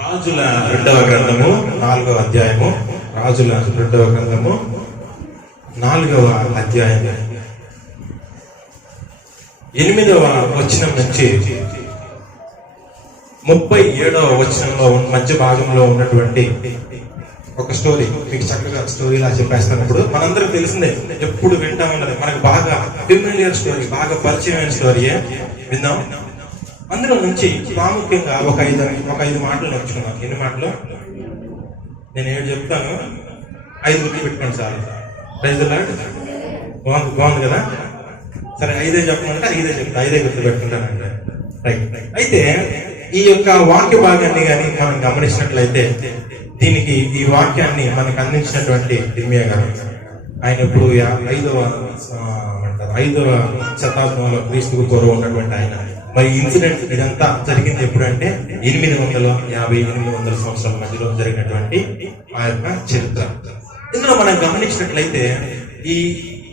రాజుల 2వ గ్రంథము 4వ అధ్యాయము. రాజుల 2వ గ్రంథము 4వ అధ్యాయము 8వ వచనం నుంచి 37వ వచనంలో మధ్య భాగంలో ఉన్నటువంటి ఒక స్టోరీ మీకు చక్కగా స్టోరీలా చెప్పేస్తున్నప్పుడు మనందరికి తెలిసిందే, ఎప్పుడు వింటా ఉన్నది, మనకు బాగా ఫెమిలియర్ స్టోరీ, బాగా పరిచయమైన స్టోరీయే. విందాం. అందులో నుంచి ప్రాముఖ్యంగా ఒక ఐదు మాటలు నేర్చుకున్నాను. ఎన్ని మాటలు? నేను ఏడు చెప్తాను, 5 గుర్తు పెట్టుకోండి సార్. బాగుంది కదా? సరే, 5 చెప్పమంటే 5 చెప్తా, 5 గుర్తు పెట్టుకుంటానంటే రైట్. అయితే ఈ యొక్క వాక్య భాగాన్ని కానీ మనం గమనించినట్లయితే, దీనికి ఈ వాక్యాన్ని మనకు అందించినటువంటి తిమ్మయ్య గారు, ఆయన ఇప్పుడు 5వ శతాబ్దంలో క్రీస్తుకు పూర్వం ఉన్నటువంటి ఆయన. మరి ఇన్సిడెంట్ ఇదంతా జరిగింది ఎప్పుడంటే 850-800 సంవత్సరాల మధ్యలో జరిగినటువంటి ఆ యొక్క చరిత్ర. ఇందులో మనం గమనించినట్లయితే ఈ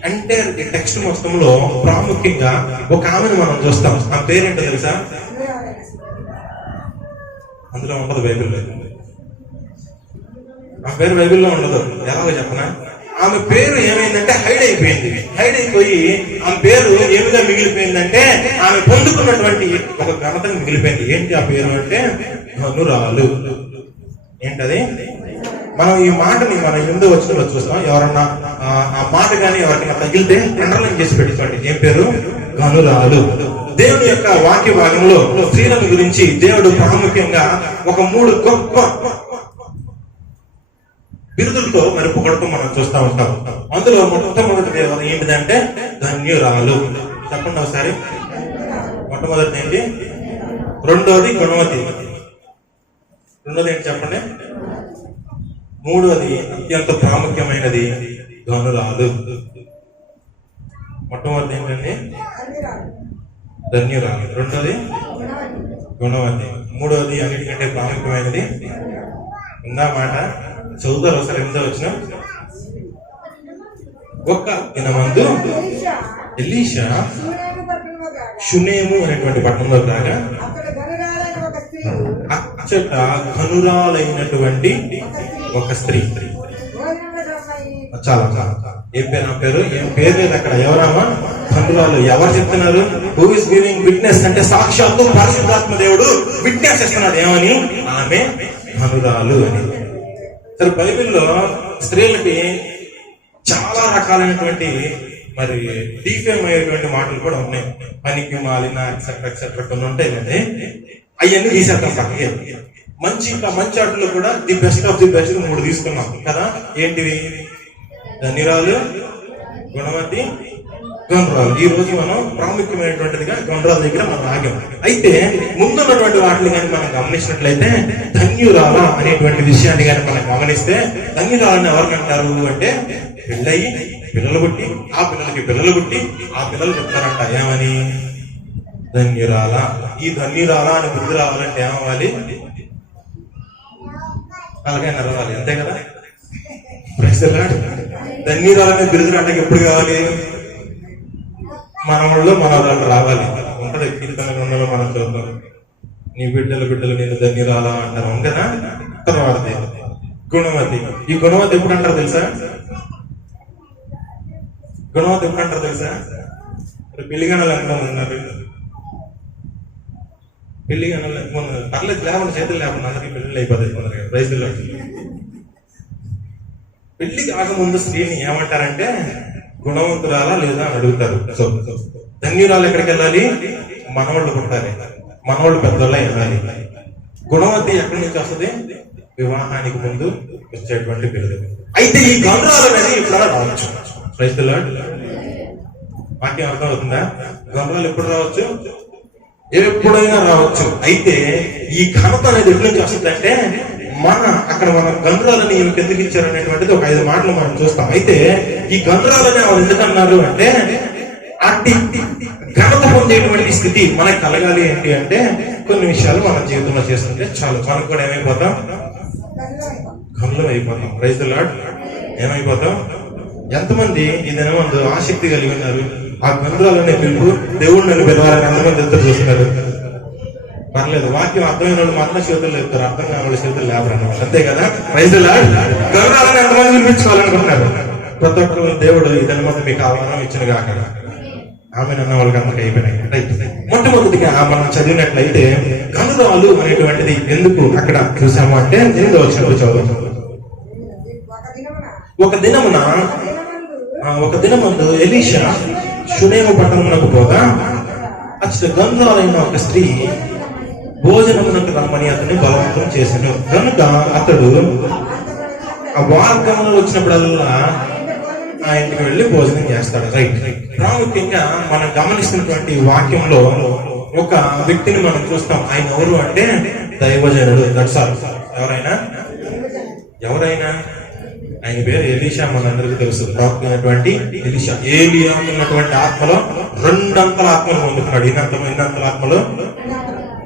ఎంటైర్ టెక్స్ట్ మొత్తంలో ప్రాముఖ్యంగా ఒక ఆమెను మనం చూస్తాం. ఆ పేరేంటో తెలుసా? అందులో ఉండదు బైబిల్లో. ఆ పేరు బైబిల్లో ఉండదు. ఎలాగో చెప్పనా? ఆమె పేరు ఏమైందంటే హైడ్ అయిపోయింది. హైడ్ అయిపోయి ఆమె పేరు ఏమిగా మిగిలిపోయిందంటే ఆమె పొందుకున్నటువంటి ఒక ఘనతగా మిగిలిపోయింది. ఏంటి ఆ పేరు అంటే ధనురాలు. ఏంటది? మనం ఈ మాటని మనం 8వ వచనంలో చూస్తాం. ఎవరన్నా ఆ మాట కానీ ఎవరికైనా తగిలితే అండర్లైన్ చేసి పెట్టుకోండి. ఏం పేరు? ధనురాలు. దేవుని యొక్క వాక్య భాగంలో స్త్రీలను గురించి దేవుడు ప్రాముఖ్యంగా ఒక 3 గొప్ప బిరుదులతో మరి పొగడటం మనం చూస్తూ ఉంటాం. అందులో మొట్టమొదటి ఏంటిదంటే ధన్యురాలు. చెప్పండి ఒకసారి. మొట్టమొదటి ఏంటి? రెండోది గుణవతి. రెండోది ఏంటి చెప్పండి? మూడోది అత్యంత ప్రాముఖ్యమైనది ధనురాలు. మొట్టమొదటి ఏంటండి? ధన్యురాలు. రెండోది గుణవతి. మూడోది అన్నిటికంటే ప్రాముఖ్యమైనది ఉందా మాట? చదువుతారు ఒకసారి. 8వ వచనం. ఒక్క దినమందు ఎలీషా షునేము అనేటువంటి పట్టణంలో రాగా అచ్చట ధనురాలైనటువంటి ఒక స్త్రీ. చాలా ఏం పేరు? ఆ పేరు ఏం పేరు లేదు అక్కడ. ఎవరమ్మా? ధనురాలు. ఎవరు చెప్తున్నారు? హూ ఇస్ గివింగ్ విట్నెస్ అంటే సాక్షాత్తు పరిశుద్ధాత్మ దేవుడు విట్నెస్ చేస్తున్నాడు. ఏమని? ఆమె ధనురాలు అని. సరే, బైబిల్లో స్త్రీలకి చాలా రకాలైనటువంటి మరి డీఫేమ్ అయ్యేటువంటి మాటలు కూడా ఉన్నాయి. పనికి మాలిన ఎక్సెట్రా ఎక్సెట్రా కొన్ని ఉంటాయి కదండి. అవన్నీ తీసేద్దాం పక్కకి. ఇంకా మంచి ఆటలు కూడా the best of the best 3 తీసుకున్నాం కదా. ఏంటివి? ధన్యురాలు, గుణవతి, గండ్రాలు. ఈ రోజు మనం ప్రాముఖ్యమైనటువంటిదిగా గండ్రాల దగ్గర మనం ఆగాం. అయితే ముందున్నటువంటి వాటిని కానీ మనం గమనించినట్లయితే ధన్యురాల అనేటువంటి విషయాన్ని కానీ మనం గమనిస్తే, ధన్యురాలని ఎవరికంటారు అంటే పెళ్ళయి పిల్లలు పుట్టి, ఆ పిల్లలకి పిల్లలు పుట్టి, ఆ పిల్లలు చెప్తారంట ఏమని? ధన్యురాల. ఈ ధన్యురాల అని బుద్ధి రావాలంటే ఏమవ్వాలి? అలాగే నడవాలి. అంతే కదా? ధన్యురాలనే బిరుదు అంటే ఎప్పుడు కావాలి? మనవాళ్ళు మనవాళ్ళు రావాలి. ఉంటది కీర్తన గ్రంథంలో మనం చూద్దాం. నీ బిడ్డలు నేను ధన్యురాలా అంటారు. ఉంటదా? తర్వాత గుణవతి. ఈ గుణవతి ఎప్పుడు అంటారు తెలుసా? గుణవతి ఎప్పుడు అంటారు తెలుసా? పెళ్లిగణాలు అంటున్నారు. పెళ్లిగణాలు పర్లేదు, లేకుండా చేతులు లేకుండా అందరికీ పెళ్లి అయిపోతాయి. కొందరికి రైతుల్లో పెళ్లి కాకముందు స్త్రీని ఏమంటారంటే గుణవంతురాలా లేదా అని అడుగుతారు. సో ధన్యురాలు ఎక్కడికి వెళ్ళాలి? మనవాళ్ళు పుట్టాలి, మనవాళ్ళు పెద్దోళ్ళ వెళ్ళాలి. గుణవతి ఎక్కడి నుంచి వస్తుంది? వివాహానికి ముందు వచ్చేటువంటి పిల్లలు. అయితే ఈ గండ్రాలు అనేది ఎప్పుడైనా రావచ్చు. రైతుల్లో వాక్యం అర్థం అవుతుందా? గండ్రాలు ఎప్పుడు రావచ్చు? ఎప్పుడైనా రావచ్చు. అయితే ఈ ఘనత అనేది ఎక్కడి నుంచి వస్తుందంటే అక్కడ మనం గండ్రాలని ఎందుకు ఇచ్చారు అనేటువంటిది ఒక 5 మాటలు మనం చూస్తాం. అయితే ఈ గండ్రాలని వాళ్ళు ఎందుకన్నారు అంటే, అట్టి ఘనత పొందేటువంటి స్థితి మనకు కలగాలి ఏంటి అంటే కొన్ని విషయాలు మన జీవితంలో చేస్తుంటే చాలు, మనకు కూడా ఏమైపోతాం? గండ్రం అయిపోతాం. Praise the lord. ఏమైపోతాం? ఎంతమంది ఇదేమందు ఆసక్తి కలిగి ఉన్నారు? ఆ గండ్రాలనే పిలుపు దేవుడిని పిలవాలని ఎంతమంది ఎంత చూస్తున్నారు? పర్లేదు, వాక్యం అర్థమైన వాళ్ళు మాత్రం చేతులు లేపుతారు, అర్థం కాని వాళ్ళు చేతులు లేపరు అన్నమాట. అంతే కదా. Praise the lord. గరుడాలని ఎంతమంది వినిపించుకోవాలనుకుంటున్నారు? ప్రతి ఒక్కరు దేవుడు ఇదని మొత్తం మీకు ఆహ్వానం ఇచ్చిన కాక ఆమె అన్న వాళ్ళకి అందరికి అయిపోయినాయి. మొట్టమొదటిగా మనం చదివినట్లయితే గరుడాలు అనేటువంటిది ఎందుకు అక్కడ చూసాము అంటే 8వ వచనంలో చదువు. ఒక దినమందు ఎలీషా షునేము పట్టణమునకు పోగా అచ్చట గంధురాలైన ఒక స్త్రీ భోజనమునకు రమ్మని అతన్ని బలవంతం చేశాను. కనుక అతడు ఆ మార్గంలో వచ్చినప్పుడల్లా ఆ ఇంటికి వెళ్ళి భోజనం చేస్తాడు. రైట్. ప్రాముఖ్యంగా మనం గమనిస్తున్నటువంటి వాక్యంలో ఒక వ్యక్తిని మనం చూస్తాం. ఆయన ఎవరు అంటే దైవజనుడు. దట్సాల్. ఎవరైనా ఆయన పేరు ఎలీషా. మనందరికీ తెలుసు, ప్రవక్త అయినటువంటి ఎలీషా. ఏలియా ఉన్నటువంటి ఆత్మలో 2 అంతల ఆత్మలు పొందుతున్నాడు. ఇన్నంతల ఆత్మలు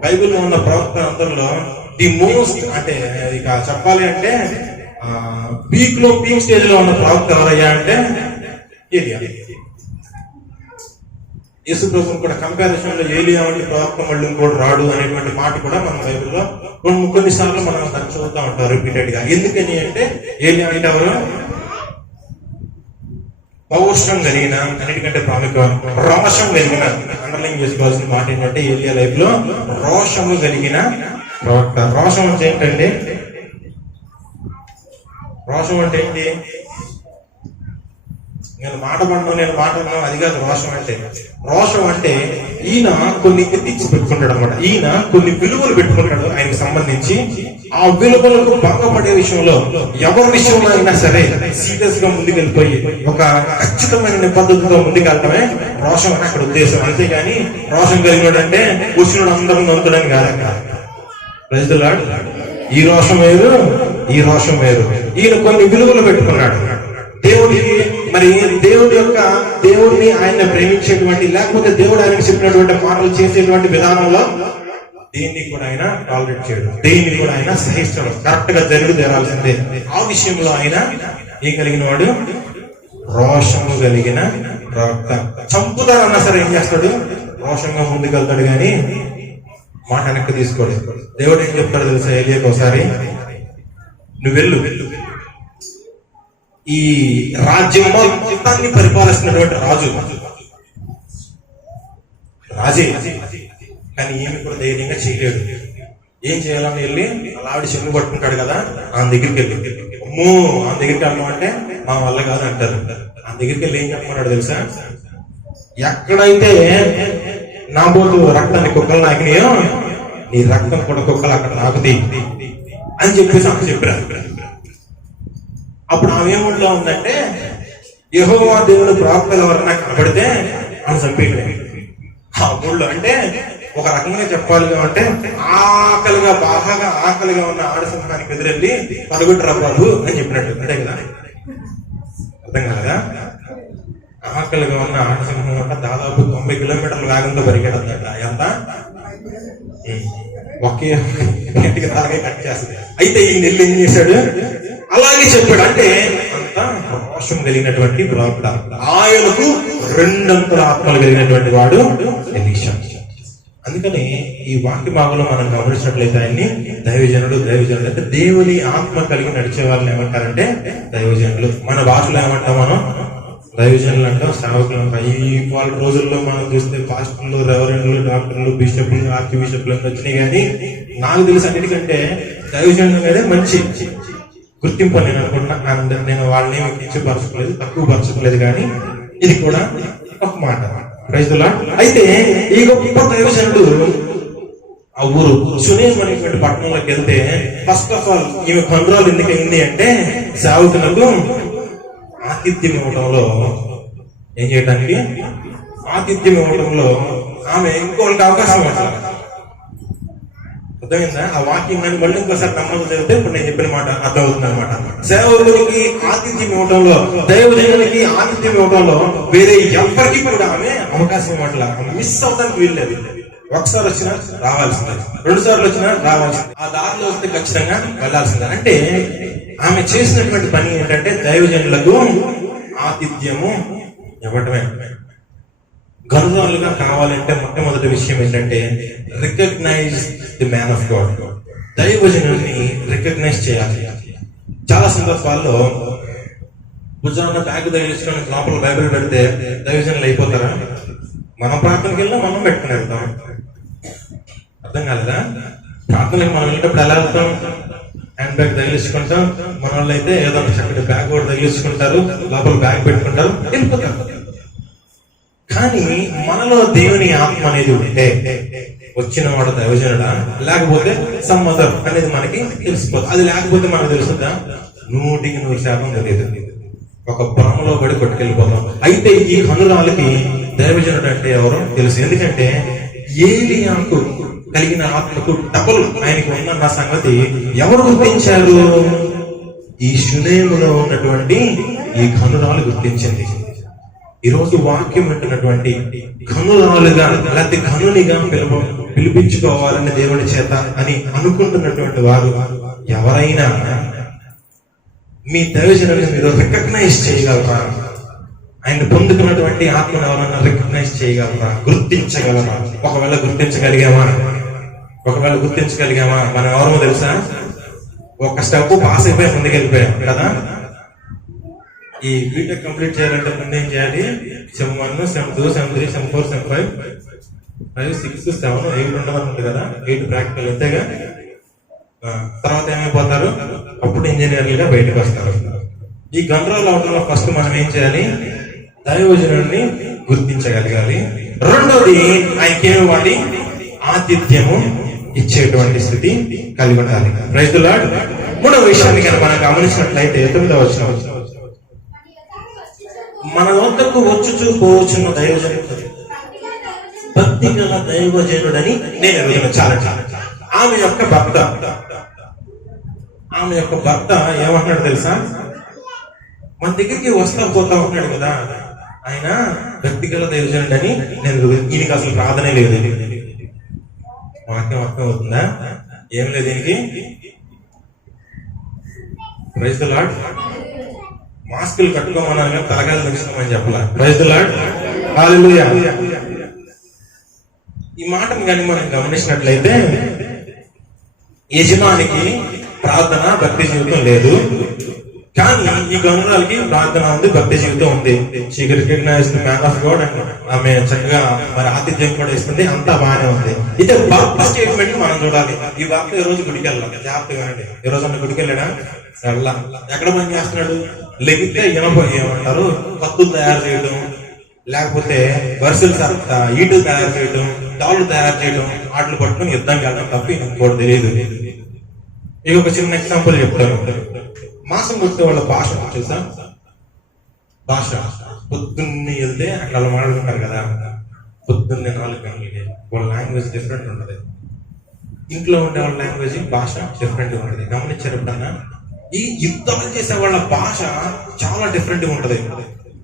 బైబిల్లో ఉన్న ప్రవక్త అందరిలో ది మోస్ట్, అంటే ఇక చెప్పాలి అంటే పీక్ స్టేజ్ లో ఉన్న ప్రవక్త ఎవరయ్యా అంటే ఏలియా. యేసు ప్రభువును కూడా కంపారిజన్ లో ఏలియా వంటి ప్రవక్త మళ్ళీ ఇంకోటి రాడు అనేటువంటి మాట కూడా మన బైబిల్లో కొన్నిసార్లు మనం దాన్ని చదువుతూ ఉంటాం రిపీటెడ్ గా. ఎందుకని అంటే ఏలియా అంటే ఎవరు? పౌరుషం కలిగిన, అన్నిటికంటే ప్రాముఖ్యం రోషం కలిగిన, అండర్లైన్ చేసుకోవాల్సిన మాట ఏంటంటే ఏలియా లైఫ్ లో రోషము కలిగిన ప్రవక్త. రోషం అంటే ఏంటండి? రోషం అంటే ఏంటి? నేను మాట్లాడను అది కాదు రోషం అంటే. రోషం అంటే ఈయన కొన్ని ఎథిక్స్ పెట్టుకుంటాడు అనమాట. ఈయన కొన్ని విలువలు పెట్టుకుంటాడు ఆయనకు సంబంధించి. ఆ విలువలకు భంగపడే విషయంలో ఎవరి విషయంలో అయినా సరే సీరియస్ గా ముందుకెళ్ళిపోయి ఒక ఖచ్చితమైన నిబద్ధతతో ముందుకెళ్ళటమే రోషం అని అక్కడ ఉద్దేశం. అంతేగాని రోషం కలిగినాడు అంటే కూర్చున్నాడు అందరం నవ్వుతాడని కాదక్క. Praise the Lord. ఈ రోషం వేరు, ఈ రోషం వేరు. ఈయన కొన్ని విలువలు పెట్టుకున్నాడు. దేవుడిని ఆయన ప్రేమించేటువంటి, లేకపోతే దేవుడు ఆయనకు చెప్పినటువంటి మాటలు చేసేటువంటి విధానంలో దేన్ని కూడా ఆయన టాలరేట్ చేయడం, దేన్ని కూడా ఆయన సహించడం, కరెక్ట్ గా జరిగి తీరాల్సిందే. ఆ విషయంలో ఆయన ఏం కలిగిన వాడు? రోషము కలిగిన ప్రవక్త. చంపుతారన్నా సరే ఏం చేస్తాడు? రోషంగా ముందుకెళ్తాడు కానీ మాట వెనక్కి తీసుకోడు. దేవుడు ఏం చెప్తాడు తెలుసా ఏలియాకి ఒకసారి? నువ్వు వెళ్ళు, ఈ రాజ్యం మొత్తాన్ని పరిపాలిస్తున్నటువంటి రాజే, కానీ ఏమి కూడా ధైర్యంగా చేయలేడు. ఏం చేయాలని వెళ్ళి అలా ఆవిడ చెమ్ము పట్టుకుంటాడు కదా, ఆ దగ్గరికి వెళ్ళి అమ్మో ఆ దగ్గరికి వెళ్ళడం అంటే మా వల్ల కాదు అంటారు. ఆ దగ్గరికి వెళ్ళి ఏం చెప్పమన్నాడు తెలుసా? ఎక్కడైతే నా బోటు రక్తాన్ని కుక్కలు నాకినాయో నీ రక్తం కూడా కుక్కలు అక్కడ నాకుతాయి అని చెప్పేసి అక్కడ చెప్పారు. అప్పుడు ఆమె ఏముంట్లో ఉందంటే యెహోవా దేవుడు ప్రవక్తలు ఎవరన్నా కనబడితే ఆమె చంపేయడం. ఆ ఊళ్ళో అంటే ఒక రకంగా చెప్పాలి అంటే బాగా ఆకలిగా ఉన్న ఆడసింహానికి ఎదురెళ్ళి పరుగుట్రా బాబు అని చెప్పినట్టు. అంతే కదా, అర్థం కాదా? ఆకలిగా ఉన్న ఆడసింహం అంట దాదాపు 90 కిలోమీటర్ల వేగంతో పరిగెడతాడ. ఎంత ఒకే ఇంటికి తాగే కట్ చేస్తుంది. అయితే ఈ నెల్లు ఏం చేశాడు? అలాగే చెప్పాడు. అంటే అంత రోషం కలిగినటువంటి ప్రవక్త. ఆయనకు 2 అంతల ఆత్మలు కలిగినటువంటి వాడు ఎలీషా. అందుకని ఈ వాక్య భాగంలో మనం గమనించినట్లయితే ఆయన్ని దైవజనుడు అంటే దేవుని ఆత్మ కలిగి నడిచే వాళ్ళని ఏమంటారంటే దైవజనులు. మన భాషలో ఏమంటాం మనం? దైవజనులు అంటాం, సేవకులు అంటాం. వాళ్ళ రోజుల్లో మనం చూస్తే పాస్టర్లు, రెవరెండ్లు, డాక్టర్లు, బిషప్లు, ఆర్కి బిషప్లు వచ్చినాయి. కానీ నాకు తెలిసి అన్నిటికంటే దైవజనులు అనేది మంచి గుర్తింపు నేను అనుకుంటున్నా. నేను వాళ్ళని కించపరచలేదు, తక్కువ పరచలేదు, కానీ ఇది కూడా ఒక మాట. Praise the Lord. అయితే ఈ గొప్ప దైవజనుడు ఆ ఊరు షునేము అనేటువంటి పట్టణంలోకి వెళ్తే ఫస్ట్ ఆఫ్ ఆల్ ఈమె కంట్రోల్ ఎందుకు అయింది అంటే సేవకులకు ఆతిథ్యం ఇవ్వడంలో, ఏం చేయడానికి ఆతిథ్యం ఇవ్వడంలో ఆమె ఇంకోళ్ళకి అవకాశం ఇవ్వాలి. అర్థమైందా? ఆ వాక్యం కానీ మళ్ళీ ఇంకోసారి నమ్మకం చదివితే ఇప్పుడు నేను చెప్పిన మాట అర్థమవుతుంది అనమాట. సేవకులకి ఆతిథ్యం ఇవ్వడంలో, దైవజనులకి ఆతిథ్యం ఇవ్వడంలో వేరే ఎవరికి కూడా ఆమె అవకాశం ఇవ్వట్లా. మిస్ అవడానికి వీల్లేదు. ఒకసారి వచ్చినా రావాల్సిందే, 2 సార్లు వచ్చినా రావాల్సిందే, ఆ దారిలో వస్తే ఖచ్చితంగా వెళ్లాల్సిందే. అంటే ఆమె చేసినటువంటి పని ఏంటంటే దైవజనులకు ఆతిథ్యము ఇవ్వటమే. గనురాలుగా కావాలంటే మొట్టమొదటి విషయం ఏంటంటే recognize the man of God. దైవజనుడిని రికగ్నైజ్ చేయాలి. చాలా సందర్భాల్లో భుజాన బ్యాగ్ తగిలించుకొని లోపల బైబిల్ పెడితే దైవజనులు అయిపోతారా? మనం ప్రార్థనకి వెళ్ళినా మనం పెట్టుకుని వెళ్తాం. అర్థం కాలేదా? ప్రార్థనకి మనం వెళ్ళేటప్పుడు ఎలా వెళ్తాం? హ్యాండ్ బ్యాగ్ తగిలించుకుంటాం. మన వాళ్ళు అయితే ఏదో చక్కటి బ్యాగ్ కూడా తగిలించుకుంటారు, లోపల బ్యాగ్ పెట్టుకుంటారు, వెళ్ళిపోతారు. కానీ మనలో దేవుని ఆత్మ అనేది ఉంటే వచ్చిన వాడు దైవజనుడా లేకపోతే సమ్మదర్ అనేది మనకి తెలిసిపోతుంది. అది లేకపోతే మనకు తెలుస్తుందా? 100% తెలియదు. ఒక భ్రమలో పడి కొట్టుకెళ్ళిపోతాం. అయితే ఈ కనురాలకి దైవజనుడు అంటే ఎవరో తెలుసు. ఎందుకంటే ఏలియాకు కలిగిన ఆత్మకు డబుల్ ఆయనకు ఉన్న సంగతి ఎవరు గుర్తించారు? ఈ షునేములో ఉన్నటువంటి ఈ కనురాలు గుర్తించింది. ఈరోజు వాక్యం వింటున్నటువంటి కనురాలుగా లేకపోతే కనునిగా పిలిపించుకోవాలని దేవుని చేత అని అనుకుంటున్నటువంటి వారు ఎవరైనా మీ దైవజనుడిని మీరు రికగ్నైజ్ చేయగలరా? ఆయన పొందుకున్నటువంటి ఆత్మను ఎవరన్నా రికగ్నైజ్ చేయగలరా? గుర్తించగలరా? ఒకవేళ గుర్తించగలిగామా మనం ఎవరో తెలుసా? ఒక స్టెప్ పాస్ అయిపోయి ముందుకు వెళ్ళిపోయాం కదా. ఈ బీటెక్ కంప్లీట్ చేయాలంటే ముందు ఏం చేయాలి? Sem 1, sem 2, sem 3, sem 4, sem 5, 6, 7, 8 ఉండదు కదా. 8 ప్రాక్టికల్ అంతేగా. తర్వాత ఏమైపోతారు? అప్పుడు ఇంజనీర్లుగా బయటకు వస్తారు. ఈ గంటలు అవడంలో ఫస్ట్ మనం ఏం చేయాలి? దైవజనుడిని గుర్తించగలగాలి. రెండోది ఆయనకేమివ్వాలి? ఆతిథ్యము ఇచ్చేటువంటి స్థితి కలిగి ఉండాలి. Praise the Lord. మూడవ విషయాన్ని కనుక మనం గమనించినట్లయితే 9వ వచనం, మన వద్దకు వచ్చుచూ పోవచ్చున్న దైవజనుడు, భక్తి గల దైవజనుడని నేను ఎరుగుతాను. చాలా ఆమె యొక్క భర్త ఏమంటున్నాడు తెలుసా? మన దగ్గరికి వస్తా పోతా ఉంటున్నాడు కదా, ఆయన భక్తి గల దైవజనుడు అని నేను ఈయనకి అసలు ప్రార్థనే లేదు. వాక్యం అర్థం అవుతుందా? ఏం లేదు దీనికి. Praise the lord. మాస్కులు కట్టుకోమన్నాను కానీ తలకాయలు తెచ్చుకోమని చెప్పాల. Praise the lord. హల్లెలూయా. ఈ మాటను కానీ మనం గమనించినట్లయితే యజమానికి ప్రార్థన భక్తి జీవితం లేదు, కానీ ఈ గనురాలకి ప్రార్థన ఉంది, భక్తి జీవితం ఉంది. She recognise the man of God and ఆమె చక్కగా మరి ఆతిథ్యం కూడా ఇస్తుంది. అంతా బాగానే ఉంది. అయితే భక్త స్టేట్మెంట్ మనం చూడాలి. ఈ భక్త ఈ రోజు గుడికి వెళ్ళాలి. జాగ్రత్తగా అండి. ఈ రోజు అన్న గుడికి వెళ్ళాడా? ఎక్కడ పని చేస్తున్నాడు? లెగితే ఏమంటారు? కత్తులు తయారు చేయడం, లేకపోతే వరుసలు ఈటులు తయారు చేయడం, తాళ్ళు తయారు చేయడం, ఆటలు పట్టుకుని యుద్ధం కావడం తప్ప ఇంకోటి తెలియదు. ఇక ఒక చిన్న ఎగ్జాంపుల్ చెప్తాను. మాసం కొట్టే వాళ్ళ భాష చూసా? భాష పొద్దున్నే వెళ్తే అక్కడ వాళ్ళు మాట్లాడుకుంటారు కదా. పొద్దున్నే 4 గంటలకి వాళ్ళ లాంగ్వేజ్ డిఫరెంట్ ఉంటుంది. ఇంట్లో ఉండే వాళ్ళ లాంగ్వేజ్ భాష డిఫరెంట్ గా ఉంటుంది. గమనించారు ఎప్పుడన్నా? ఈ యుద్ధాలు చేసే వాళ్ళ భాష చాలా డిఫరెంట్ గా ఉంటది.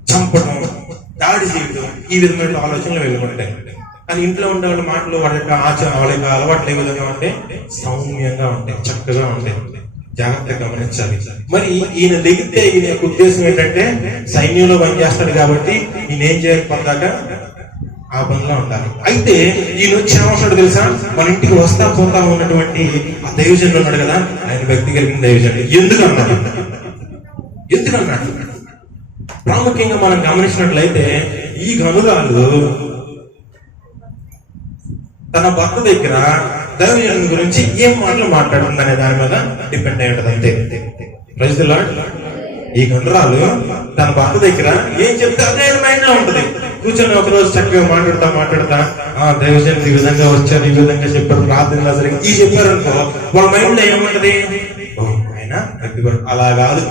చంపడం, దాడి చేయడం, ఈ విధమైన ఆలోచనలు వెళ్ళుకుంటాయి. కానీ ఇంట్లో ఉండే వాళ్ళ మాటలు వాళ్ళ యొక్క అలవాట్లు ఏ విధంగా ఉంటే సౌమ్యంగా ఉంటాయి, చక్కగా ఉంటాయి. జాగ్రత్తగా గమనించాలి. మరి ఈయన లెగితే ఈయన యొక్క ఉద్దేశం ఏంటంటే సైన్యంలో పనిచేస్తాడు కాబట్టి ఈయన ఏం చేయకపోతాక ఆ పనిలో ఉండాలి. అయితే ఈయన వచ్చి ఏమవుతాడు తెలుసా? మన ఇంటికి వస్తా పోతా ఉన్నటువంటి ఆ దైవజనుడు ఉన్నాడు కదా, ఆయన వ్యక్తి కలిగిన దైవజనుడు. ఎందుకన్నాడు? ప్రాముఖ్యంగా మనం గమనించినట్లయితే ఈ గనురాలు తన భర్త దగ్గర దైవజనుడి గురించి ఏం మాటలు మాట్లాడుతుంది అనే దాని మీద డిపెండ్ అయి ఉంటుంది. అంతే. Praise the Lord. ఈ గనురాలు తన భర్త దగ్గర ఏం చెప్తే అదే మైండ్ లో ఉంటది. కూర్చొని ఒక రోజు చక్కగా మాట్లాడతా దైవజనుడు ఈ విధంగా వచ్చారు, ఈ విధంగా చెప్పారు, ప్రార్థన జరిగి ఈ చెప్పారు అనుకో, వాళ్ళ మైండ్ లో ఏముంటది? ఆయన అలా కాదు.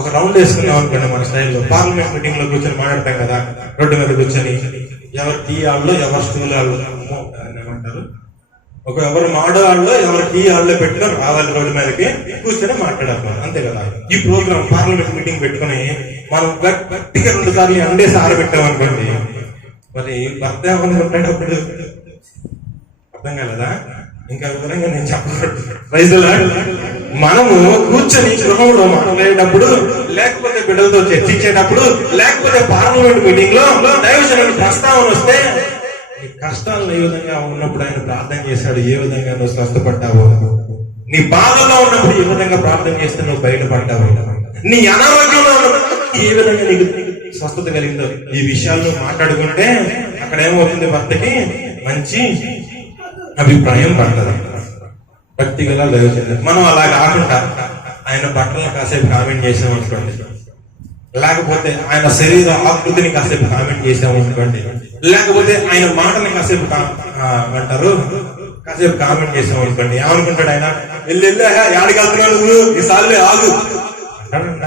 ఒక రౌండ్ వేసుకున్నాం అనుకోండి మన స్టైల్లో. పార్లమెంట్ మీటింగ్ లో కూర్చొని మాట్లాడతాం కదా, రోడ్డు మీద కూర్చొని ఎవరు టీ ఆళ్ళు ఎవరు స్టూల్ ఆళ్ళు ఏమంటారు, ఎవరు మాడవాళ్ళు ఎవరు టీ ఆళ్ళలో పెట్టుకొని రావాలి రోడ్డు మీదకి కూర్చొని మాట్లాడాలి. అంతే కదా. ఈ ప్రోగ్రామ్ పార్లమెంట్ మీటింగ్ పెట్టుకుని మనం గట్టిగా 2 సార్లు అండేసి ఆరబెట్టామనుకోండి, మరి భర్త ఏమనుకుంటాడు అప్పుడు? అర్థం కాలేదా? ఇంకా వివరంగా నేను చెప్పకూడదు. Praise the Lord. మనము కూర్చొని గృహంలో మాట్లాడేటప్పుడు, లేకపోతే బిడ్డలతో చర్చించేటప్పుడు, లేకపోతే పార్లమెంట్ మీటింగ్ లో దైవజనుడి ప్రస్తావన వస్తే నీ కష్టాలను ఏ విధంగా ఉన్నప్పుడు ఆయన ప్రార్థన చేశాడు, ఏ విధంగా నువ్వు స్వస్థపడ్డావు, నీ బాధలో ఉన్నప్పుడు ఏ విధంగా ప్రార్థన చేస్తే నువ్వు బయటపడ్డావు, నీ అనారోగ్యంలో ఉన్నప్పుడు ఏ విధంగా నీకు స్వస్థత కలిగిందో, ఈ విషయాలను మాట్లాడుకుంటే అక్కడ ఏమవుతుంది, భర్తకి మంచి అభిప్రాయం పడుతుంది. భక్తి గల దైవజనుడు. మనం అలా కాకుండా ఆయన బట్టలను కాసేపు కామెంట్ చేసామనుకోండి, లేకపోతే ఆయన శరీర ఆకృతిని కాసేపు కామెంట్ చేసామనుకోండి, లేకపోతే ఆయన మాటని కాసేపు అంటారు కాసేపు కామెంట్ చేసామనుకోండి, ఏమనుకుంటాడు ఆయన, వెళ్ళి యాడికి వెళ్తున్నావు నువ్వు, ఈ సార్లే ఆగు అంటాడంట.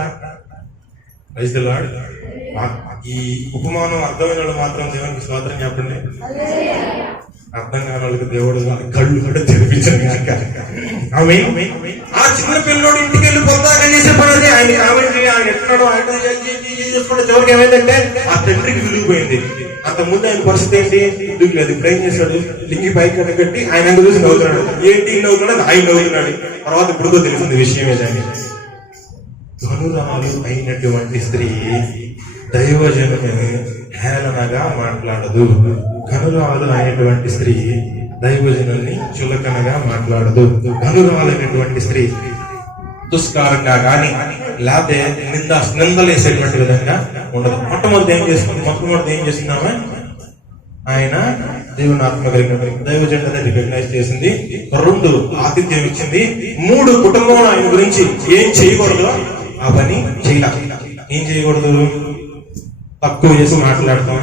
ఈ ఉపమానం అర్థమైన వాళ్ళు మాత్రం దేవునికి స్తోత్రం చెప్పండి. అర్థం కాని వాళ్ళకి దేవుడు కళ్ళు కూడా తెరిపించారు. ఆమె ఆ చిన్న పిల్లోడు ఇంటికి వెళ్ళి పొద్దాక చేసే పని ఆయన కామెంట్ ఆయన ఎట్టున్నాడు, ఆయన చివరికి ఏమైందంటే ఆ తండ్రికి విలువపోయింది. అంత ముందు ఆయన పరిస్థితి ఏంటి, విలువ లేదు. ఇప్పుడు ఏం చేశాడు, లింగి పైకి కట్టి ఆయన చూసి నవ్వుతున్నాడు. ఏంటి నవ్వుతున్నాడు, ఆయన నవ్వుతున్నాడు. తర్వాత ఇప్పుడుకో తెలిసింది విషయం ఏదని. ధనురాలు అయినటువంటి స్త్రీ దైవజనుని హేళనగా మాట్లాడదు. ధనురాలు అయినటువంటి స్త్రీ దైవజనుని చులకనగా మాట్లాడదు. ధనురాలైనటువంటి స్త్రీ దుష్కారంగా కానీ లేకపోతే నిందలేసేటువంటి విధంగా ఉండదు. మొట్టమొదటి ఏం చేస్తున్నామే, ఆయన దేవుని ఆత్మ కలిగిన దైవజనుడిని రికగ్నైజ్ చేసింది. 2 ఆతిథ్యం ఇచ్చింది. 3 కుటుంబంలో ఆయన గురించి ఏం చేయకూడదు ఆ పని చేయాలి. ఏం చేయకూడదు, తక్కువ చేసి మాట్లాడటం,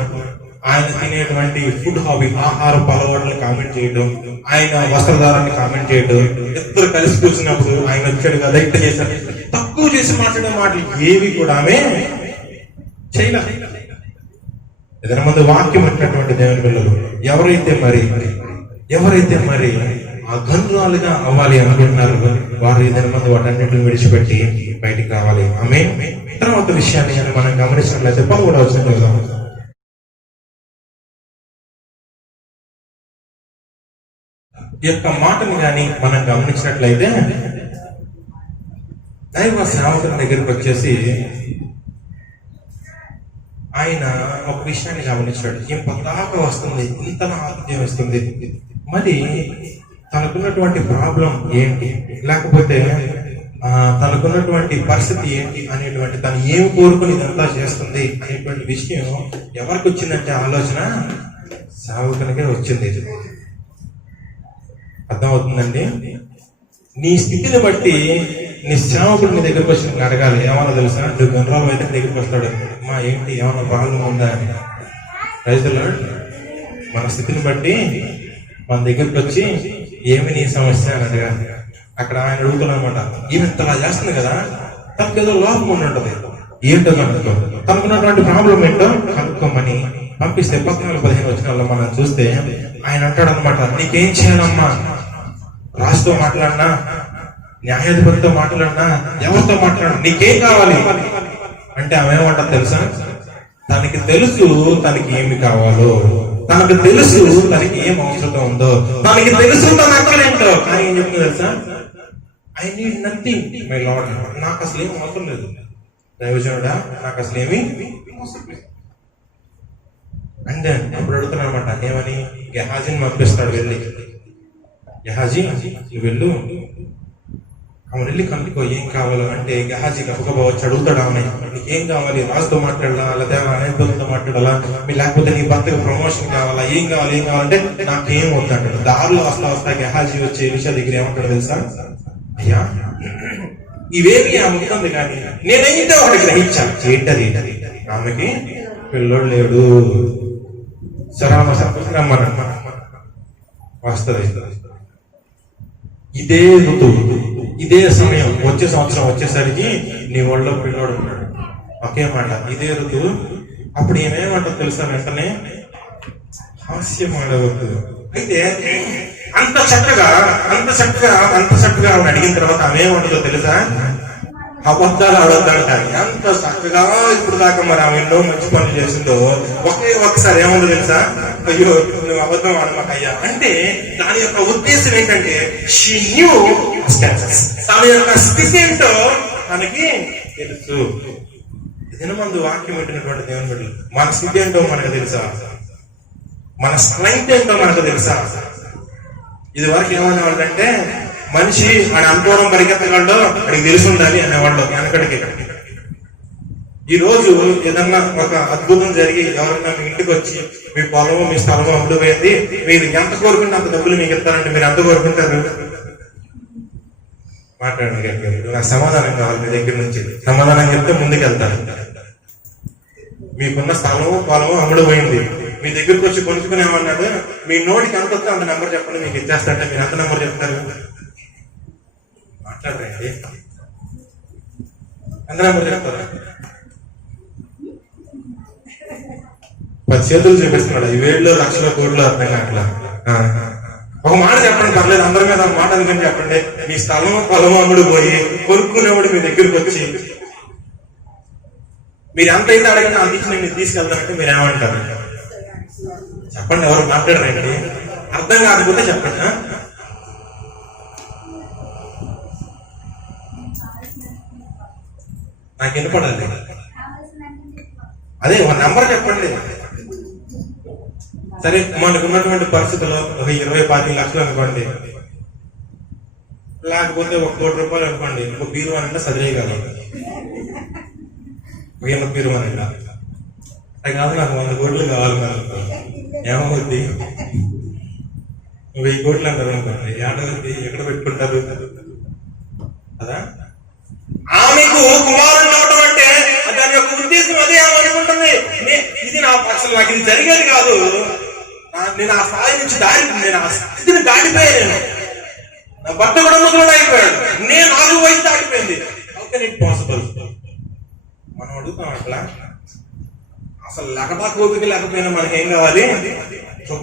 ఆయన తినేటువంటి ఫుడ్ హాబీ ఆహారపు అలవాట్లు కామెంట్ చేయడం, ఆయన వస్త్రధారాన్ని కామెంట్ చేయడం, ఇద్దరు కలిసి కూర్చున్నప్పుడు ఆయన వచ్చాడు కదా ఇట్లా చేశాడు, తక్కువ చేసి మాట్లాడే మాటలు ఏవి కూడా ఆమె చేయలేదు. ఏదైనా మంది వాక్యం వచ్చినటువంటి దేవుని పిల్లలు ఎవరైతే మరి ఆ గనురాలుగా అవ్వాలి అనుకుంటున్నారు, వారు ఏదైనా మంది వాటన్నిటిని విడిచిపెట్టి బయటికి రావాలి. ఆమె తర్వాత విషయాన్ని మనం గమనించినట్లయితే 13వ వచనం చూద్దాం. ఈ యొక్క మాటని కానీ మనం గమనించినట్లయితే దైవ సేవకుని దగ్గరికి వచ్చేసి ఆయన ఒక విషయాన్ని గమనించాడు. ఏం పతాక వస్తుంది, ఇంత ఆతిథ్యం వస్తుంది, మరి తనకున్నటువంటి ప్రాబ్లం ఏంటి, లేకపోతే తనకున్నటువంటి పరిస్థితి ఏంటి అనేటువంటి, తను ఏమి కోరుకుని ఇదంతా చేస్తుంది అనేటువంటి విషయం ఎవరికి వచ్చిందంటే ఆలోచన సేవకునికే వచ్చింది. అర్థమవుతుందండి. నీ స్థితిని బట్టి నీ సేవకుడు నీ దగ్గరకు వచ్చి అడగాలి. ఏమన్నా తెలుసా, నువ్వు గండ్రాలు అయితే దగ్గరికి వస్తాడు, అమ్మా ఏంటి ఏమన్నా ప్రాబ్లం ఉందా అని. రైతులు మన స్థితిని బట్టి మన దగ్గరికి వచ్చి ఏమి నీ సమస్య అని అడగాలి. అక్కడ ఆయన అడుగుతున్నమాట, ఈమె ఇంతలా చేస్తుంది కదా, తనకు ఏదో లోపం ఉంటుంటది, ఏంటో కనుక్కో, తనకున్నటువంటి ప్రాబ్లం ఏంటో కనుక్కోమని పంపిస్తే 14-15 వచనాల్లో మనం చూస్తే ఆయన అంటాడు అనమాట, నీకేం చేయాలమ్మా, రాజుతో మాట్లాడినా, న్యాయాధిపతితో మాట్లాడినా, ఎవరితో మాట్లాడినా నీకేం కావాలి అంటే ఆమె ఏమంటారు తెలుసా, తనకి తెలుసు తనకి ఏమి కావాలో, తనకు తెలుసు తనకి ఏం అవసరం ఉందో, తనకి తెలుసు తన అక్కలేంటో. కానీ ఏం చెప్తుంది తెలుసా, I need nothing my lord, నాకు అసలు ఏం అవసరం లేదు దైవజనుడా, నాకు అసలు ఏమి అవసరం లేదు. అంటే అప్పుడు అడుగుతున్నా అనమాట, ఏమని, గెహాజీని పంపిస్తాడు, వెళ్ళి గెహాజీ వెళ్ళు, ఆమె వెళ్ళి కనుక్కో ఏం కావాలో అంటే గెహాజీ గబగబా వచ్చి అడుగుతాడు ఆమె, నీకేం కావాలి, రాజుతో మాట్లాడాలా, లేదా అనేకతో మాట్లాడాలా, లేకపోతే నీ భర్తకు ప్రమోషన్ కావాలా, ఏం కావాలంటే నాకేం వద్దంటాడు. దారిలో వస్తా గెహాజీ వచ్చి ఎలీషా దగ్గర ఏమంటాడు తెలుసా, అయ్యా ఇవేమి ఆమె ఉంటుంది కానీ నేనైతే ఒకటి గ్రహించాను. ఏంటది, ఆమెకి పిల్లోడు లేడు, సరామ రమ్మని వస్తుంది. ఇదే ఋతువు, ఇదే సమయం, వచ్చే సంవత్సరం వచ్చేసరికి నీ ఒళ్ళో పిల్లోడు ఉన్నాడు. ఒకే మాట, ఇదే ఋతువు. అప్పుడు ఏమేమంటారు తెలుసా, వెంటనే హాస్యం ఆడవద్దు. అయితే అంత చక్కగా ఆమె అడిగిన తర్వాత ఆమె ఏమంటుందో తెలుసా, అబద్ధాలు ఆడొద్దాడు. కానీ అంత చక్కగా ఇప్పుడు దాకా మరి ఆమె ఎన్నో మంచి పనులు చేసిందో ఒకే ఒక్కసారి ఏముందో తెలుసా, అయ్యో నువ్వు అబద్ధం ఆడమాకయ్యా అంటే దాని యొక్క ఉద్దేశం ఏంటంటే షీ న్యూ స్టేటస్, తన యొక్క స్థితి ఏంటో తనకి తెలుసు. దినమందు వాక్యం పెట్టినటువంటి దేవుని బిడ్డలు మన స్థితి ఏంటో మనకు తెలుసా? మన స్ట్రెంగ్త్ ఏంటో మనకు తెలుసా? ఇది వరకు ఏమనేవాళ్ళు అంటే మనిషి ఆడ అంతవరం పరిగెత్తగలడో అడిగి తెలిసి ఉండాలి అనేవాళ్ళు వెనకడికి. ఈ రోజు ఏదన్నా ఒక అద్భుతం జరిగి ఎవరైనా మీ ఇంటికి వచ్చి మీ పొలము మీ స్థలము అమ్ముడుపోయింది, మీరు ఎంత కోరుకుంటే అంత డబ్బులు మీకు ఇస్తారంటే మీరు ఎంత కోరుకుంటారు? మాట్లాడండి, నాకు సమాధానం కావాలి మీ దగ్గర నుంచి. సమాధానం చెప్తే ముందుకు వెళ్తారు. మీకున్న స్థలము పొలము అమ్ముడుపోయింది, మీ దగ్గరకు వచ్చి కొనుక్కునేమన్నాడు, మీ నోటికి ఎంత వస్తే అంత నెంబర్ చెప్పండి మీకు ఇచ్చేస్తారంటే మీరు ఎంత నెంబర్ చెప్తారు? మాట్లాడండి, ఎంత నెంబర్ చెప్తారా? 10 చేతులు చూపిస్తున్నాడు, ఈ వేళ్ళు లక్షల కోట్లు అర్థం కావట్లా. ఒక మాట చెప్పండి, పర్లేదు అందరి మీద మాట అనుకుని చెప్పండి. మీ స్థలము పొలము అమ్ముడు పోయి కొనుక్కునేవాడు మీ దగ్గరకు వచ్చి మీరు ఎంతైతే అడగండి అంత ఇచ్చి నేను తీసుకెళ్తానంటే మీరు ఏమంటారు? చెప్పండి, ఎవరు మాట్లాడరండి. అర్థం కాకపోతే చెప్పండి. నాకు వినపడాలి. అదే ఒక నెంబర్ చెప్పండి. సరే, మనకు ఉన్నటువంటి పరిస్థితుల్లో ఒక 20-25 లక్షలు అనుకోండి, లేకపోతే 1 కోటి రూపాయలు అనుకోండి. ఒక బీరువానంటే చదివేయగలం, 1000 బీరువానంట. అది కాదు, నాకు 100 కోట్లు కావాలి అనుకో, ఏమవుద్ది? 1000 కోట్లు అంటారు అనుకోండి, ఏడవుద్ది? ఎక్కడ పెట్టుకుంటారు కదా? ఆమెకు కుమారుడు అవడం అంటే దాని యొక్క ఉద్దేశం అదే అనుకుంటుంది. ఇది అసలు నాకు ఇది జరిగేది కాదు, నేను ఆ స్థాయి నుంచి నేను ఆ స్థితిని దాటిపోయాను, నా భర్త కూడా ముసలుడు అయిపోయాడు, నేను 4 వయసు దాటిపోయింది. ఓకే, నీకు పాసిబుల్. మనం అడుగుతాం అట్లా. అసలు లగటా కోపిక లేకపోయినా మనకేం కావాలి?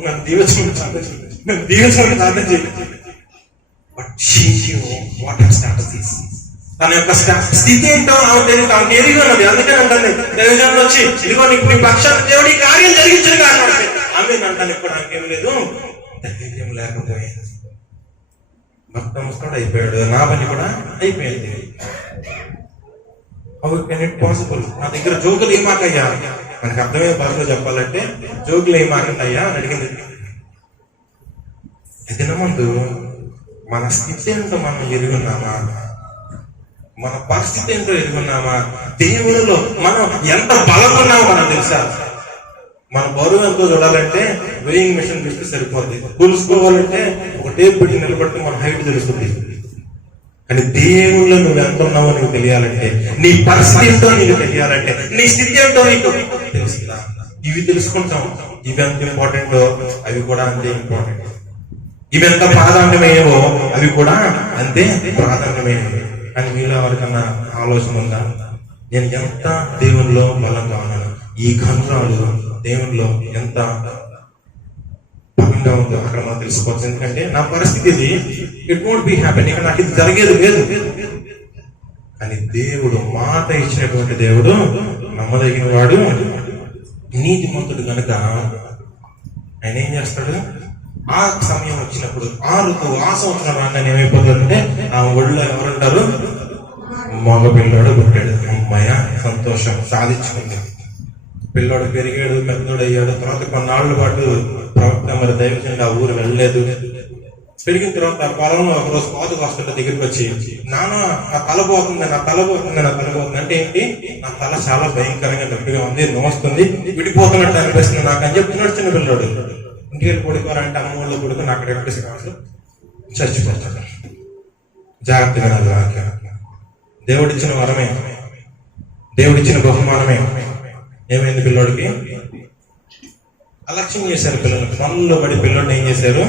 నన్ను దీవించుకుంటే సాధన చేయాలి. బట్ వాట్ ఆర్ స్టాటస్, తన యొక్క స్థితి ఏంటో ఆమె తెలియదు, ఆమెకు ఎరిగి ఉన్నది. అందుకని అంటాను, దైవజనులు వచ్చి ఇదిగో నీకు నీ పక్షాన్ని దేవుడి కార్యం జరిగించడు కాదు ఆమె అంటాను. ఇప్పుడు ఆమెకేం లేదు, ధైర్యం లేకపోయింది. భర్త ముస్తాడు అయిపోయాడు, నా పని కూడా అయిపోయింది. How can it possible? నా దగ్గర జోకులు ఏమాకయ్యా, మనకు అర్థమయ్యే భాషలో చెప్పాలంటే జోకులు ఏమాకంటయ్యా అని అడిగింది. ఎదిన ముందు మన స్థితి ఏంటో మనం ఎరుగున్నామా? మన పరిస్థితి ఏంటో ఎరుగున్నామా? దేవునిలో మనం ఎంత బలం ఉన్నామో మనకు తెలుసా? మన బరువు ఎంతో చూడాలంటే వెయింగ్ మిషన్ చూస్తే సరిపోద్ది. కొలుసుకోవాలంటే ఒక టేప్ పెట్టి నిలబడితే మన హైట్ తెలుస్తుంది. కానీ దేవుళ్ళు నువ్వు ఎంత ఉన్నావో నీకు తెలియాలంటే, నీ పరిస్థితి ఏంటో నీకు తెలియాలంటే, నీ స్థితి ఏంటో నీకు తెలుస్తుందా? ఇవి తెలుసుకుంటాం. ఇవి ఎంత ఇంపార్టెంటో అవి కూడా అంతే ఇంపార్టెంట్. ఇవి ఎంత ప్రాధాన్యమయ్యేవో అవి కూడా అంతే ప్రాధాన్యమైనవి. అని మీలో ఎవరికన్నా ఆలోచన ఉందా? నేను ఎంత దేవునిలో బలంగా ఉన్నాను, ఈ గంధ్రాలు దేవునిలో ఎంత బలంగా ఉందో అక్కడ మనం తెలుసుకోవచ్చు. ఎందుకంటే నా పరిస్థితి ఇది, ఇట్ వోంట్ బి హ్యాపీ, ఇక నాకు ఇది జరిగేది లేదు. కానీ దేవుడు మాట ఇచ్చినటువంటి దేవుడు నమ్మదగిన వాడు, నీతిమంతుడు కనుక ఆయన ఏం చేస్తాడు? ఆ సమయం వచ్చినప్పుడు, ఆ ఋతువు, ఆ సంవత్సరం రాగానే ఏమైపోతుందంటే ఆ ఒళ్ళో ఎవరుంటారు? మగ పిల్లోడు పుట్టాడు. అమ్మాయ సంతోషం, సాధించుకుంది. పిల్లోడు పెరిగాడు, పెద్దోడు అయ్యాడు. తర్వాత కొన్నాళ్ళ పాటు ప్రవక్త మరి దైవజనుడు ఆ ఊరు వెళ్ళలేదు. పెరిగిన తర్వాత పొలంలో ఒకరోజు పాతుకు వస్తుంటే దగ్గరికి వచ్చి, నాన్న నా తల పోతుంది, నా తల పోతుంది, నా తల పోతుంది అంటే ఏంటి? నా తల చాలా భయంకరంగా నొప్పిగా ఉంది, నోస్తుంది, విడిపోతున్నట్టు అనిపిస్తుంది నాకు అని చెప్తున్నాడు చిన్న పిల్లోడు. ఇంటికి వెళ్ళి పడుకోవాలంటే అమ్మ వాళ్ళు కొడుకు నాకు ఎక్కడ చచ్చిపోతాడు. జాగ్రత్తగా నాది వాక్యం. దేవుడిచ్చిన వరమే, దేవుడిచ్చిన బహుమానమే. ఏమైంది? పిల్లోడికి అలక్ష్యం చేశారు. పిల్లలు పనుల్లో పడి పిల్లోడిని ఏం చేశారు?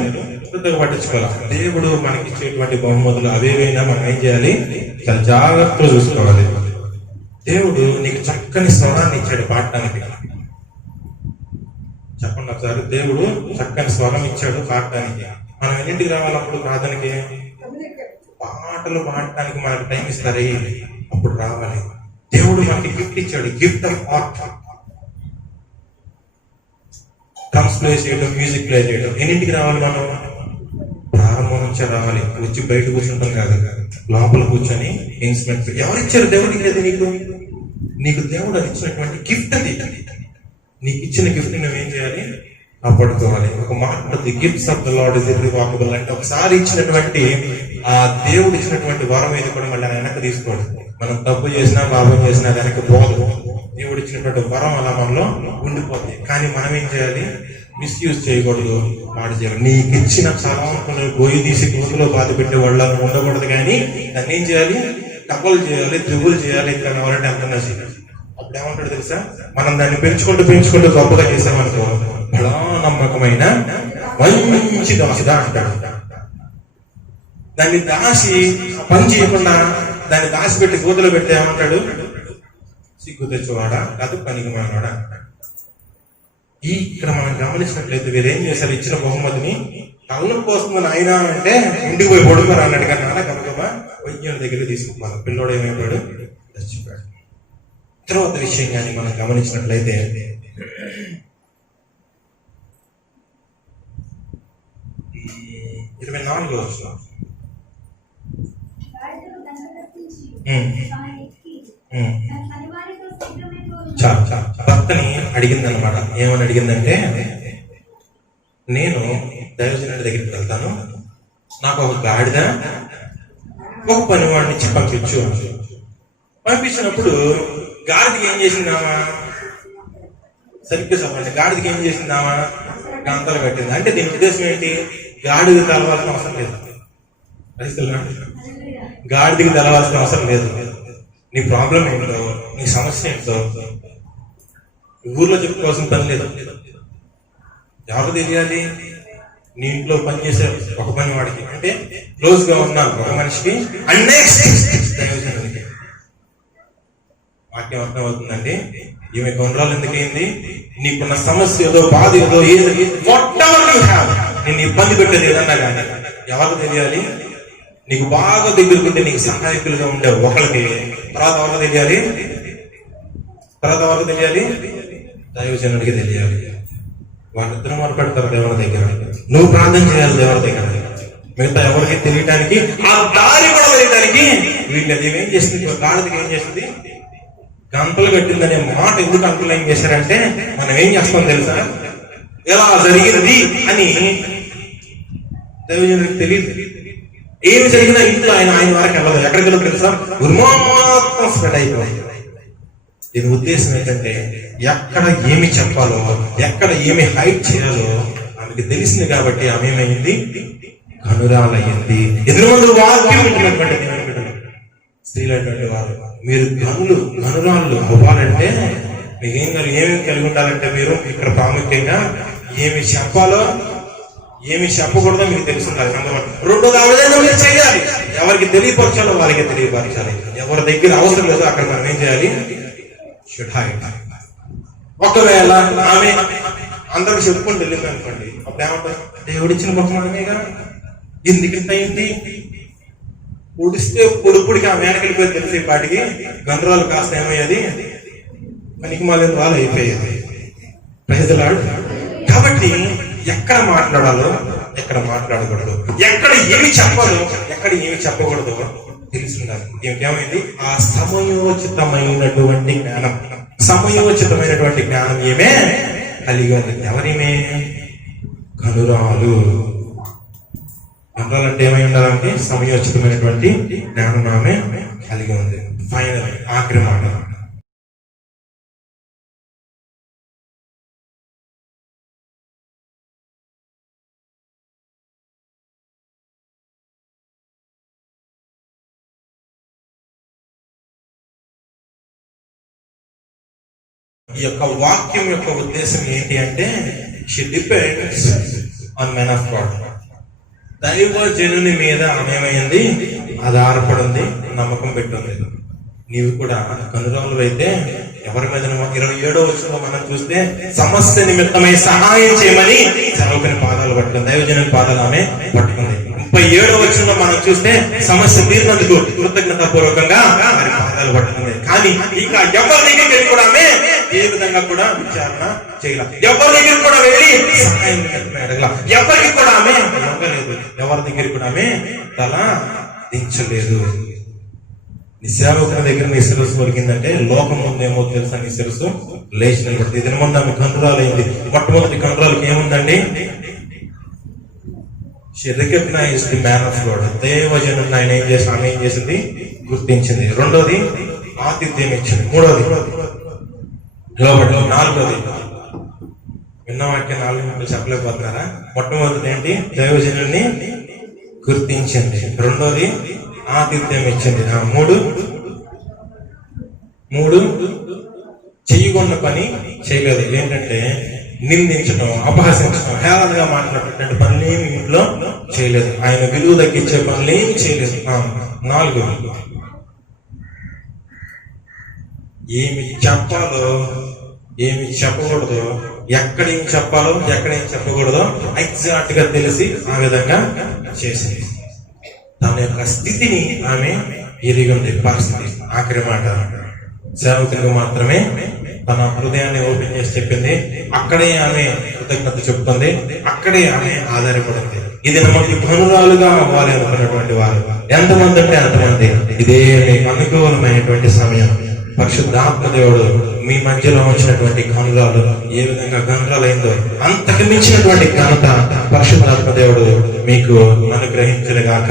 పెద్దగా పట్టించుకోవాలి. దేవుడు మనకి ఇచ్చేటువంటి బహుమతులు అవేవైనా మనం ఏం చేయాలి? చాలా జాగ్రత్తగా చూసుకోవాలి. దేవుడు నీకు చక్కని స్వరాన్ని ఇచ్చాడు పాడటానికి. చెప్పండి ఒకసారి. దేవుడు చక్కని స్వరం ఇచ్చాడు పాడటానికి. మనం ఎన్నింటికి రావాలప్పుడు ప్రార్థనకి? పాటలు పాడటానికి మనకు టైం ఇస్తారే, అప్పుడు రావాలి. దేవుడు మనకి గిఫ్ట్ ఇచ్చాడు, gift of art. Drums play చేయడం, మ్యూజిక్ ప్లే చేయడం. ఎన్నింటికి రావాలి మనం? ప్రారంభం నుంచే రావాలి. వచ్చి బయట కూర్చుంటాం కాదు, లోపల కూర్చొని ఇన్స్ట్రుమెంట్. ఎవరిచ్చారు? దేవుడికి లేదు. నీకు దేవుడు అది ఇచ్చినటువంటి గిఫ్ట్. అది నీకు ఇచ్చిన గిఫ్ట్ నువ్వేం చేయాలి? కాపాడుకోవాలి. ఒక మాట ఉంటుంది, gifts of the lord is irrevocable. అంటే ఒకసారి ఇచ్చినటువంటి ఆ దేవుడు ఇచ్చినటువంటి వరం ఏది కూడా మళ్ళీ వెనక్కి తీసుకోడు. మనం తప్పు చేసినా పాపం చేసినా వెనక్కి పోదు. దేవుడు ఇచ్చినటువంటి వరం అలా మనలో ఉండిపోతుంది. కానీ మనం ఏం చేయాలి? మిస్యూజ్ చేయకూడదు, వాడు చేయాలి. నీకు ఇచ్చిన తలంపును గోయి తీసి గోతులో బాధ పెట్టే వాళ్ళ ఉండకూడదు. కానీ దాన్ని ఏం చేయాలి? డబ్బులు చేయాలి, దిగులు చేయాలి. ఇంకా ఎవరంటే ఎంత నచ్చింది. అప్పుడు ఏమంటాడు తెలుసా? మనం దాన్ని పెంచుకుంటూ గొప్పగా చేసామనుకో, బలా నమ్మకమైన మంచి దాసుదా అంటాడు. దాన్ని దాసి పని చేయకుండా దాన్ని దాచిపెట్టి గోతులో పెట్టి ఏమంటాడు? సిగ్గు తెచ్చువాడా, కాదు పనికి మానవాడా అంటాడు. ఇక్కడ మనం గమనించినట్లయితే వీరేం చేశారు? ఇచ్చిన బహుమతిని తలనొప్పి వస్తుందని ఆయన అంటే ఇంటికి పోయి పడుకోరు అన్నాడు. కానీ నాన్న గబగబా వైద్యుని దగ్గర తీసుకున్నాను. పిల్లోడు ఏమైపోయాడు? చచ్చిపోయాడు. తర్వాత విషయం కానీ మనం గమనించినట్లయితే 24 వచ్చిన భర్తని అడిగింది అనమాట. ఏమని అడిగిందంటే, నేను దైవజనుడి దగ్గరికి వెళ్తాను, నాకు ఒక గాడిద ఒక పనివాడిని ఇచ్చి పంపించు. పంపించినప్పుడు గాడిదకి ఏం చేసిందామా? సరిగ్గా చెప్పండి. గాడిదకి ఏం చేసిందామా? గంతలు కట్టింది. అంటే దీని ఉద్దేశం ఏంటి? గాడిద తెలవాల్సిన అవసరం లేదు. గాడిదకి తెలవాల్సిన అవసరం లేదు. నీ ప్రాబ్లం ఏంటో, నీ సమస్య ఏంటో ఊర్లో చెప్పుకోవాల్సిన పని లేదు. ఎవరు తెలియాలి? నీ ఇంట్లో పనిచేసే ఒక పని వాడికి, అంటే క్లోజ్ గా ఉన్న ఒక మనిషికి, అండ్ నెక్స్ట్ దైవజనుడికి. వాక్యం అర్థమవుతుందండి. ఈమె గొండ్రాలు ఎందుకైంది? నీకున్న సమస్య ఏదో, బాధ ఏదో, ఏది నిన్ను ఇబ్బంది పెట్టేది ఏదన్నా కానీ ఎవరికి తెలియాలి? నీకు బాగా దగ్గరుకుంటే నీకు సహాయకులుగా ఉండే ఒకరికి. తర్వాత ఎవరికి తెలియాలి? దైవజనుడికి తెలియాలి. వాళ్ళిద్దరూ మొదలుపెడతారు దేవుని దగ్గర. నువ్వు ప్రార్థన చేయాలి దేవుని దగ్గర. మిగతా ఎవరికి తెలియటానికి, ఆ దారి కూడా తెలియటానికి వీళ్ళది ఏం చేస్తుంది? గాడిదకి ఏం చేస్తుంది? గంతలు కట్టిందనే మాట ఎందుకు అంకులు ఏం చేశారంటే, మనం ఏం చేస్తాం తెలుసా? ఎలా జరిగింది అని దైవజనుడికి తెలియదు. ఏమి జరిగినా ఇంట్లో ఆయన వరకు వెళ్ళదు. ఎక్కడికి వెళ్ళదు తెలుసా? ఉన్మాత్తం స్ప్రెడ్ అయిపోయింది. దీని ఉద్దేశం ఏంటంటే, ఎక్కడ ఏమి చెప్పాలో, ఎక్కడ ఏమి హైట్ చేయాలో ఆమెకి తెలిసింది. కాబట్టి ఆమె ఏమైంది? కనురాలయ్యింది. ఎదురు ముందు వాక్యం వింటున్నటువంటి స్త్రీలు అటువంటి వారు, మీరు కనురాళ్ళు అవ్వాలంటే మీకేం ఏమేమి కలిగి ఉండాలంటే, మీరు ఇక్కడ ప్రాముఖ్యంగా ఏమి చెప్పాలో ఏమి చెప్పకూడదో మీకు తెలిసి ఉండాలి. రెండోది ఆ విధంగా మీరు చేయాలి. ఎవరికి తెలియపరచాలో వారికి తెలియపరచాలి. ఎవరి దగ్గర అవసరం లేదో అక్కడ మనం ఏం చేయాలి? ఒకవేళ ఆమె అందరూ చెప్పుకొని వెళ్ళింది అనుకోండి, అప్పుడు ఏమంటారు? దేవుడిచ్చిన బహుమానమేగా, ఎందుకింత అయింది? ఉడిస్తే పొడుపుడికి ఆ మేనకెళ్ళిపోయి తెలిసే పాటికి గంధరాలు కాస్త ఏమయ్యేది? పనికి మాలిన వాళ్ళు అయిపోయేది. ప్రజలాడు. కాబట్టి ఎక్కడ మాట్లాడాలో, ఎక్కడ మాట్లాడకూడదు, ఎక్కడ ఏమి చెప్పాలో, ఎక్కడ ఏమి చెప్పకూడదు తెలిసి ఉండాలి. ఏమైంది? ఆ సమయోచితమైనటువంటి జ్ఞానం ఏమే కలిగి ఉంది. ఎవరిమే? కనురాలు. అంటే ఏమై ఉండాలంటే సమయోచితమైనటువంటి జ్ఞానం ఆమె కలిగి ఉంది. ఫైనల్ ఆఖరి మాట, ఈ యొక్క వాక్యం యొక్క ఉద్దేశం ఏంటి అంటే, she depends on men of God. దైవజనుని మీద ఆమె ఏమైంది? ఆధారపడింది, నమ్మకం పెట్టింది. నీవు కూడా కనురాలు అయితే ఎవరి మీద? 27వ వచనంలో మనం చూస్తే, సమస్య నిమిత్తమై సహాయం చేయమని సేవకుని పాదాలు పట్టుకుంది. దైవజనుని పాదాలు ఆమె పట్టుకుంది. 37వ వచనంలో మనం చూస్తే సమస్య తీరినందుకు కృతజ్ఞత పూర్వకంగా మరి పాదాలు పడుతుంది. కానీ ఇంకా ఎవరి దగ్గరికి వెళ్ళి కూడా ఆమె ఏ విధంగా కూడా విచారణ చేయలేదు. ఎవరి దగ్గరికి కూడా వెళ్ళి సహాయం అడగల. ఎవరికి కూడా ఆమె లొంగలేదు. ఎవరి దగ్గరికి కూడా ఆమె తల దించలేదు. నీ సేవకుని దగ్గర నీ శిరస్సు ఒరిగిందంటే లోకం ముందేమో తెలుసా, నీ శిరస్సు లేచి నిలబడుతుంది. దీని ముందు ఆమె కండ్రాలు అయింది. మొట్టమొదటి కండ్రాలకి ఏముందండి? She recognized the man of God. దేవజనుడు ఆయన ఆమె ఏం చేసింది? గుర్తించింది. రెండోది ఆతిథ్యం ఇచ్చింది. మూడోది లోబడి. నాలుగోది విన్న వాక్యం 4 నిమిషాలు చెప్పలేకపోతున్నారా? మొట్టమొదటి ఏంటి? దైవజనుడిని గుర్తించింది. రెండోది ఆతిథ్యం ఇచ్చింది. మూడు చెయ్యగొన్న పని చేయలేదు. ఏంటంటే నిందించడం, అపహసించడం, హేళనగా మాట్లాడేటువంటి పనులేమి ఇంట్లో చేయలేదు. ఆయన విలువ తగ్గించే పనులేమి చేయలేదు. 4 ఏమి చెప్పాలో ఏమి చెప్పకూడదో, ఎక్కడేం చెప్పాలో ఎక్కడేం చెప్పకూడదో ఎగ్జాక్ట్ గా తెలిసి ఆ విధంగా చేసింది. తన యొక్క స్థితిని ఆమె ఎరిగి ఉంది. పరిస్థితి ఆఖరి మాట సేవకునికి మాత్రమే తన హృదయాన్ని ఓపెన్ చేసి చెప్పింది. అక్కడే ఆమె కృతజ్ఞత చెప్తుంది. అక్కడే ఆమె ఆధారపడింది. ఇది మనకి కనురాలుగా అవ్వాలి అనుకున్నటువంటి వారు ఎంతమంది అంటే అంతమంది. ఇదే మీకు అనుకూలమైనటువంటి సమయం. పరిశుద్ధాత్మ దేవుడు మీ మధ్యలో వచ్చినటువంటి కనురాలు ఏ విధంగా కనురాలైందో అంతకు మించినటువంటి ఘనత పరిశుద్ధాత్మ దేవుడు మీకు అనుగ్రహించగాక.